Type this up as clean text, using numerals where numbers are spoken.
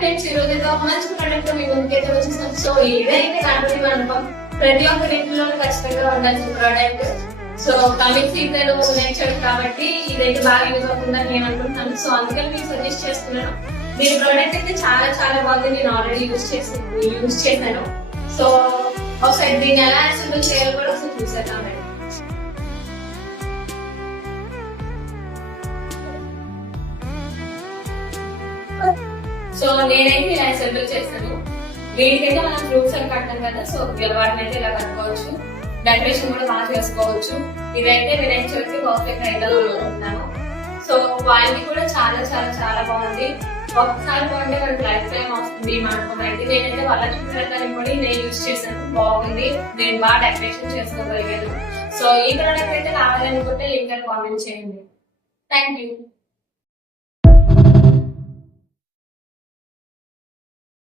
Friends, ఈ రోజు ఏదో మంచి ప్రోడక్ట్ మీ ముందుకైతే వచ్చేసాం. సో ఇదైతే గణపతి మండపం ప్రతి ఒక్కరి ఇంట్లో ఖచ్చితంగా ఉండాల్సిన product. So coming season next కాబట్టి ఇదైతే బాగా యూజ్ అవుతుందని నేను అనుకుంటున్నాను. సో అందుకని మీకు సజెస్ట్ చేస్తున్నాను. దీని ప్రోడక్ట్ అయితే చాలా చాలా బాగుంది. నేను ఆల్రెడీ యూజ్ చేశాను. సో ఒకసారి దీన్ని ఎలా అసెంబుల్ చేయాలో కూడా ఒకసారి చూసేద్దాం మేడం. సో నేనైతే ఇలా అసెంబుల్ చేశాను. దీనికైతే మనం ఫ్రూట్స్ అని కట్టాం కదా, సో వాటిని అయితే ఇలా కట్టుకోవచ్చు. డెకరేషన్ కూడా బాగా చేసుకోవచ్చు. ఇదైతే వినాయక చవితి పర్ఫెక్ట్ అయితే అనుకుంటున్నాను. సో క్వాలిటీ కూడా చాలా చాలా చాలా బాగుంది. ఒక్కసారి బాగుంటే మనకి లైఫ్ టైం వస్తుంది మండపం అయితే. నేనైతే వాళ్ళ చుట్టాలని కూడా నేను యూజ్ చేశాను, బాగుంది. నేను బాగా డెకరేషన్ చేసుకోగలిగాను. సో ఈ ప్రోడక్ట్ అయితే కావాలనుకుంటే లింక్ అని కామెంట్ చేయండి. Thank you.